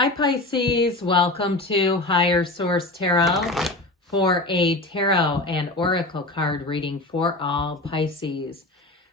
Hi Pisces, welcome to Higher Source Tarot for a tarot and oracle card reading for all Pisces.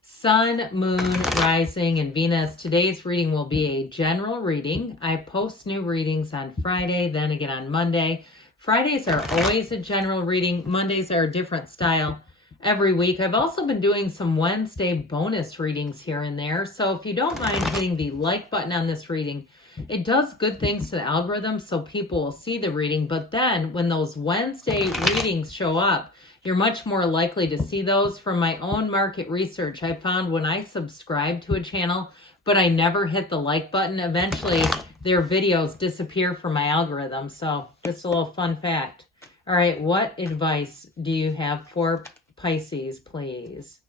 Sun, Moon, Rising, and Venus. Today's reading will be a general reading. I post new readings on Friday, then again on Monday. Fridays are always a general reading. Mondays are a different style every week. I've also been doing some Wednesday bonus readings here and there. So if you don't mind hitting the like button on this reading, it does good things to the algorithm so people will see the reading. But then when those Wednesday readings show up, you're much more likely to see those. From my own market research, I found when I subscribe to a channel, but I never hit the like button, eventually their videos disappear from my algorithm. So just a little fun fact. All right, what advice do you have for Pisces, please?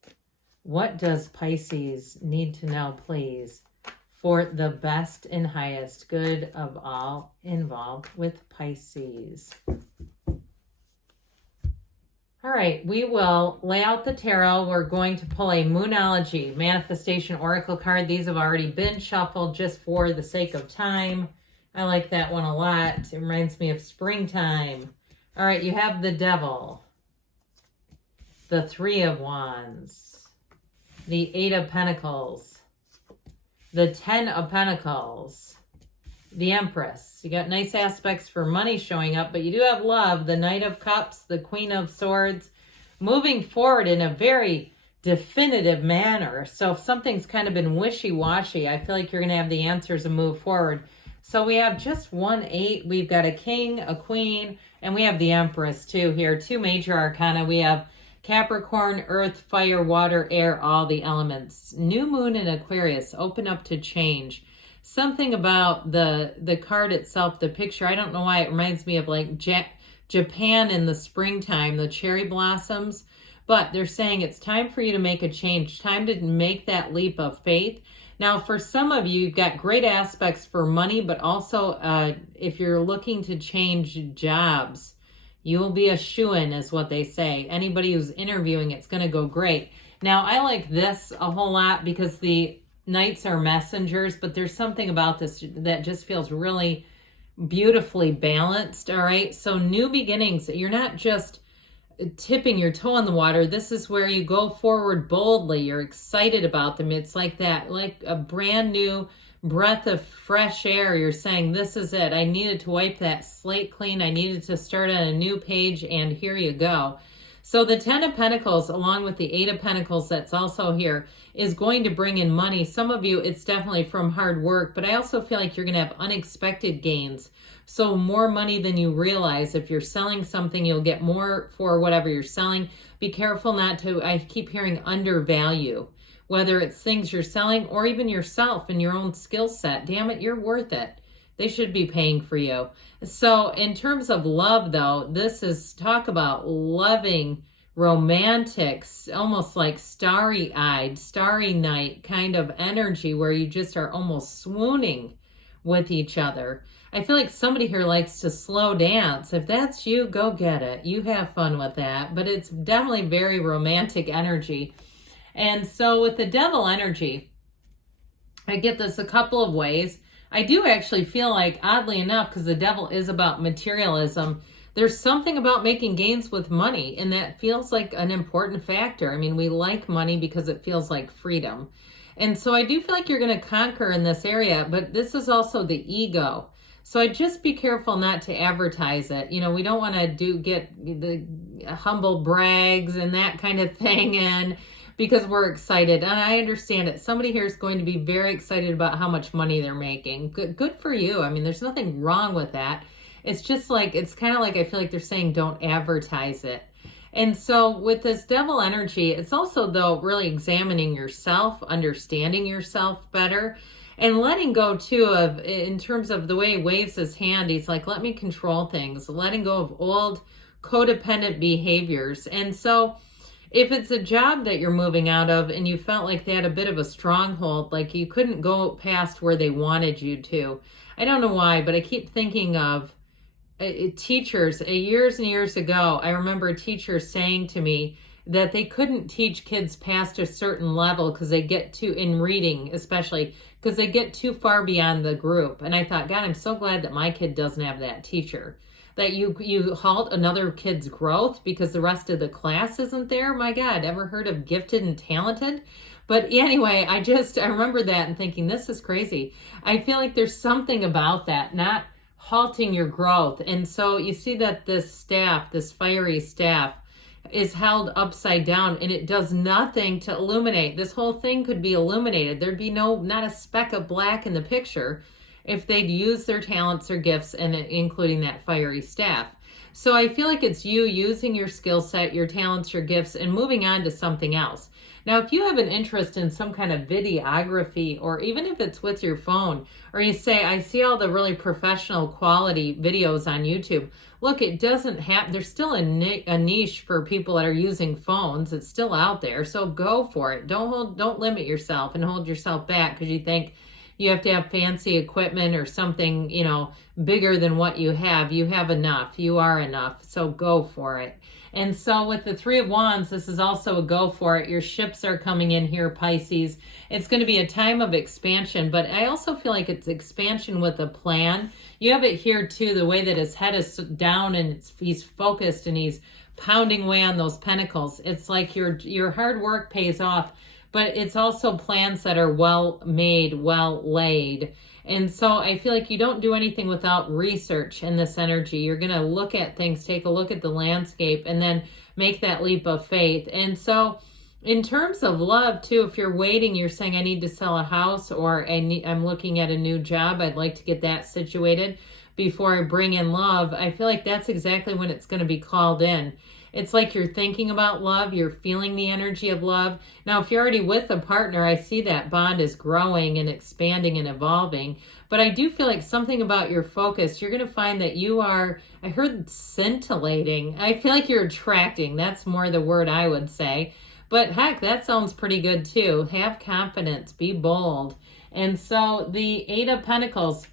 What does Pisces need to know, please, for the best and highest good of all involved with Pisces? All right, we will lay out the tarot. We're going to pull a Moonology Manifestation Oracle card. These have already been shuffled just for the sake of time. I like that one a lot. It reminds me of springtime. All right, you have the Devil, the Three of Wands, the Eight of Pentacles, the Ten of Pentacles, the Empress. You got nice aspects for money showing up, but you do have love, the Knight of Cups, the Queen of Swords, moving forward in a very definitive manner. So if something's kind of been wishy-washy, I feel like you're going to have the answers and move forward. So we have just 1 8. We've got a King, a Queen, and we have the Empress too here. Two major arcana. We have Capricorn, Earth, Fire, Water, Air, all the elements. New Moon in Aquarius, open up to change. Something about the card itself, the picture, I don't know why it reminds me of like Japan in the springtime, the cherry blossoms. But they're saying it's time for you to make a change, time to make that leap of faith. Now, for some of you, you've got great aspects for money, but also if you're looking to change jobs, you will be a shoo-in, is what they say. Anybody who's interviewing, it's going to go great. Now, I like this a whole lot because the Knights are messengers, but there's something about this that just feels really beautifully balanced, all right? So new beginnings. You're not just tipping your toe in the water. This is where you go forward boldly. You're excited about them. It's like that, like a brand new breath of fresh air. You're saying, this is it. I needed to wipe that slate clean. I needed to start on a new page, and here you go. So the Ten of Pentacles, along with the Eight of Pentacles that's also here, is going to bring in money. Some of you, it's definitely from hard work, but I also feel like you're going to have unexpected gains. So more money than you realize. If you're selling something, you'll get more for whatever you're selling. Be careful not to, I keep hearing, undervalue. Whether it's things you're selling or even yourself and your own skill set. Damn it, you're worth it. They should be paying for you. So in terms of love, though, this is talk about loving, romantic, almost like starry-eyed, starry night kind of energy where you just are almost swooning with each other. I feel like somebody here likes to slow dance. If that's you, go get it. You have fun with that. But it's definitely very romantic energy. And so with the Devil energy, I get this a couple of ways. I do actually feel like, oddly enough, because the Devil is about materialism, there's something about making gains with money, and that feels like an important factor. I mean, we like money because it feels like freedom. And so I do feel like you're going to conquer in this area, but this is also the ego. So I just be careful not to advertise it. You know, we don't want to get the humble brags and that kind of thing in, because we're excited. And I understand it. Somebody here is going to be very excited about how much money they're making. Good for you. I mean, there's nothing wrong with that. It's just like, it's kind of like, I feel like they're saying don't advertise it. And so with this Devil energy, it's also, though, really examining yourself, understanding yourself better, and letting go, too, of, in terms of the way he waves his hand, he's like, let me control things, letting go of old codependent behaviors. And so if it's a job that you're moving out of and you felt like they had a bit of a stronghold, like you couldn't go past where they wanted you to, I don't know why, but I keep thinking of teachers. Years and years ago, I remember a teacher saying to me, that they couldn't teach kids past a certain level because they get too, in reading especially, because they get too far beyond the group. And I thought, God, I'm so glad that my kid doesn't have that teacher. That you halt another kid's growth because the rest of the class isn't there. My God, ever heard of gifted and talented? But anyway, I remember that and thinking, this is crazy. I feel like there's something about that, not halting your growth. And so you see that this staff, this fiery staff, is held upside down, and it does nothing to illuminate. This whole thing could be illuminated. There'd be not a speck of black in the picture if they'd use their talents or gifts, and including that fiery staff. So I feel like it's you using your skill set, your talents, your gifts, and moving on to something else. Now, if you have an interest in some kind of videography, or even if it's with your phone, or you say, I see all the really professional quality videos on YouTube. Look, it doesn't have, there's still a niche for people that are using phones. It's still out there. So go for it. Don't limit yourself and hold yourself back because you think you have to have fancy equipment or something, bigger than what you have. You have enough. You are enough. So go for it. And so with the Three of Wands, this is also a go for it. Your ships are coming in here, Pisces. It's going to be a time of expansion, but I also feel like it's expansion with a plan. You have it here too, the way that his head is down and he's focused and he's pounding away on those pentacles. It's like your hard work pays off, but it's also plans that are well made, well laid. And so I feel like you don't do anything without research in this energy. You're going to look at things, take a look at the landscape, and then make that leap of faith. And so in terms of love too, if you're waiting, you're saying, I need to sell a house, or I'm looking at a new job. I'd like to get that situated before I bring in love. I feel like that's exactly when it's going to be called in. It's like you're thinking about love. You're feeling the energy of love. Now, if you're already with a partner, I see that bond is growing and expanding and evolving. But I do feel like something about your focus, you're going to find that you are, I heard scintillating. I feel like you're attracting. That's more the word I would say. But heck, that sounds pretty good too. Have confidence. Be bold. And so the Eight of Pentacles,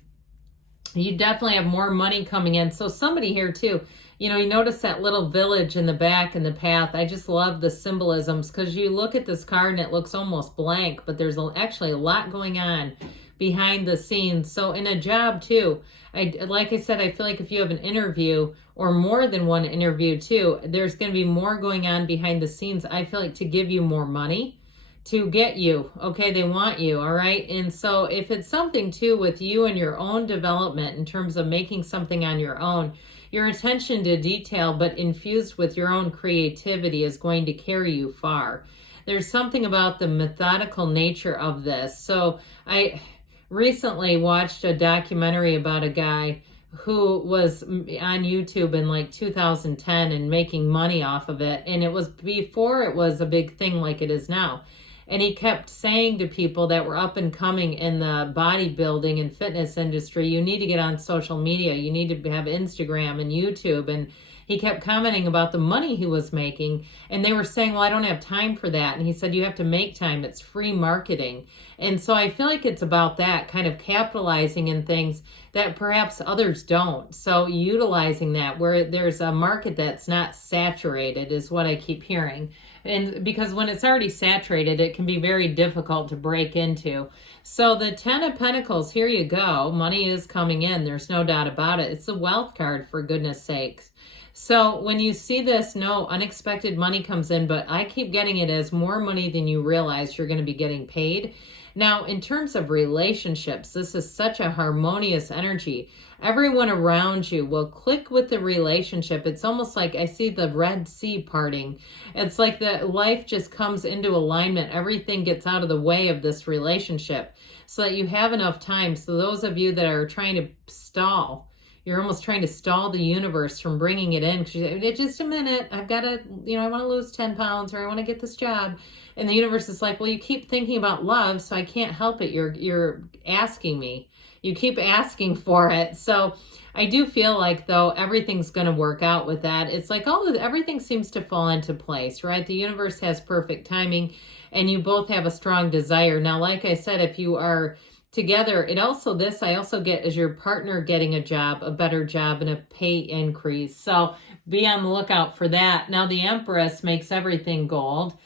you definitely have more money coming in. So somebody here too, you notice that little village in the back in the path. I just love the symbolisms because you look at this card and it looks almost blank, but there's actually a lot going on behind the scenes. So in a job too, like I said, I feel like if you have an interview or more than one interview too, there's going to be more going on behind the scenes. I feel like to give you more money, to get you, okay, they want you, all right? And so if it's something too with you and your own development in terms of making something on your own, your attention to detail, but infused with your own creativity, is going to carry you far. There's something about the methodical nature of this. So I recently watched a documentary about a guy who was on YouTube in like 2010 and making money off of it. And it was before it was a big thing like it is now. And he kept saying to people that were up and coming in the bodybuilding and fitness industry, you need to get on social media. You need to have Instagram and YouTube. And he kept commenting about the money he was making. And they were saying, well, I don't have time for that. And he said, you have to make time. It's free marketing. And so I feel like it's about that, kind of capitalizing in things that perhaps others don't. So utilizing that where there's a market that's not saturated is what I keep hearing. And because when it's already saturated, it can be very difficult to break into. So the Ten of Pentacles, here you go. Money is coming in. There's no doubt about it. It's the wealth card, for goodness sakes. So when you see this, no, unexpected money comes in, but I keep getting it as more money than you realize you're going to be getting paid. Now, in terms of relationships, this is such a harmonious energy. Everyone around you will click with the relationship. It's almost like I see the Red Sea parting. It's like the life just comes into alignment. Everything gets out of the way of this relationship so that you have enough time. So those of you that are trying to stall, you're almost trying to stall the universe from bringing it in. Just a minute, I've got to, I want to lose 10 pounds or I want to get this job. And the universe is like, well, you keep thinking about love, so I can't help it. You're asking me. You keep asking for it. So I do feel like, though, everything's going to work out with that. It's like everything seems to fall into place, right? The universe has perfect timing, and you both have a strong desire. Now, like I said, if you are together. I also get is your partner getting a job, a better job, and a pay increase. So be on the lookout for that. Now the Empress makes everything gold.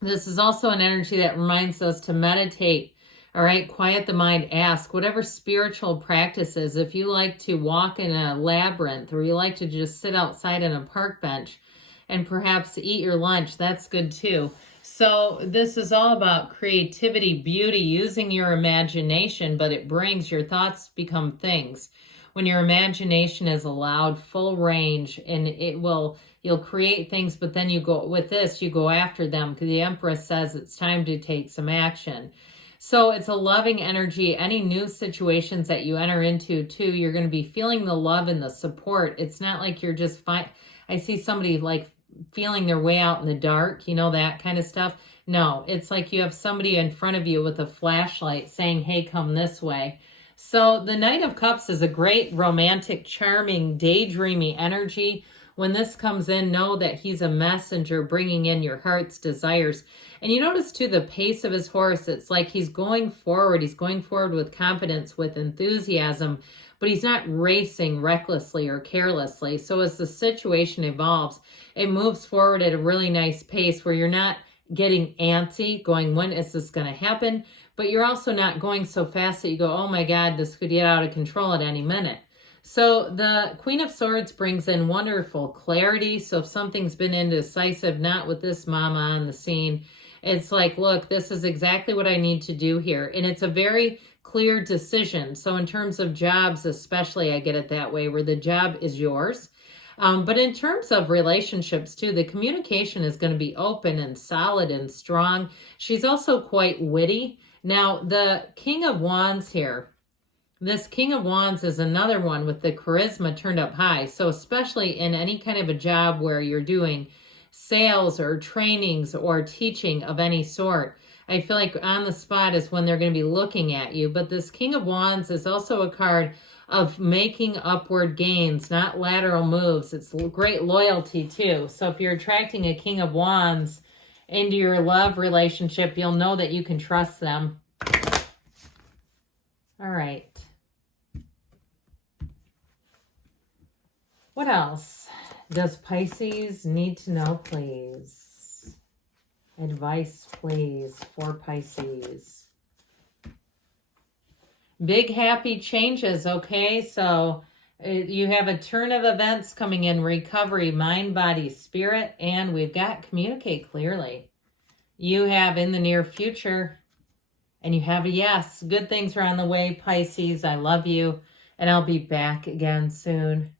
This is also an energy that reminds us to meditate. All right, quiet the mind, ask whatever spiritual practices. If you like to walk in a labyrinth, or you like to just sit outside on a park bench and perhaps eat your lunch, that's good too. So this is all about creativity, beauty, using your imagination, but it brings your thoughts become things. When your imagination is allowed full range, and you'll create things, but then you go after them, because the Empress says it's time to take some action. So it's a loving energy. Any new situations that you enter into too, you're going to be feeling the love and the support. It's not like you're just fine. I see somebody like feeling their way out in the dark, that kind of stuff. No, it's like you have somebody in front of you with a flashlight saying, hey, come this way. So the Knight of Cups is a great romantic, charming, daydreamy energy. When this comes in, know that he's a messenger bringing in your heart's desires. And you notice too the pace of his horse. It's like he's going forward. He's going forward with confidence, with enthusiasm, but he's not racing recklessly or carelessly. So as the situation evolves, it moves forward at a really nice pace where you're not getting antsy, going, when is this going to happen? But you're also not going so fast that you go, oh my God, this could get out of control at any minute. So the Queen of Swords brings in wonderful clarity. So if something's been indecisive, not with this mama on the scene, it's like, look, this is exactly what I need to do here. And it's a very clear decision. So in terms of jobs, especially, I get it that way, where the job is yours. But in terms of relationships too, the communication is going to be open and solid and strong. She's also quite witty. Now, the King of Wands here, this King of Wands is another one with the charisma turned up high. So especially in any kind of a job where you're doing sales or trainings or teaching of any sort, I feel like on the spot is when they're going to be looking at you. But this King of Wands is also a card of making upward gains, not lateral moves. It's great loyalty too. So if you're attracting a King of Wands into your love relationship, you'll know that you can trust them. All right. What else does Pisces need to know, please? Advice, please, for Pisces. Big happy changes, okay? So you have a turn of events coming in, recovery, mind, body, spirit, and we've got communicate clearly. You have in the near future, and you have a yes. Good things are on the way, Pisces. I love you, and I'll be back again soon.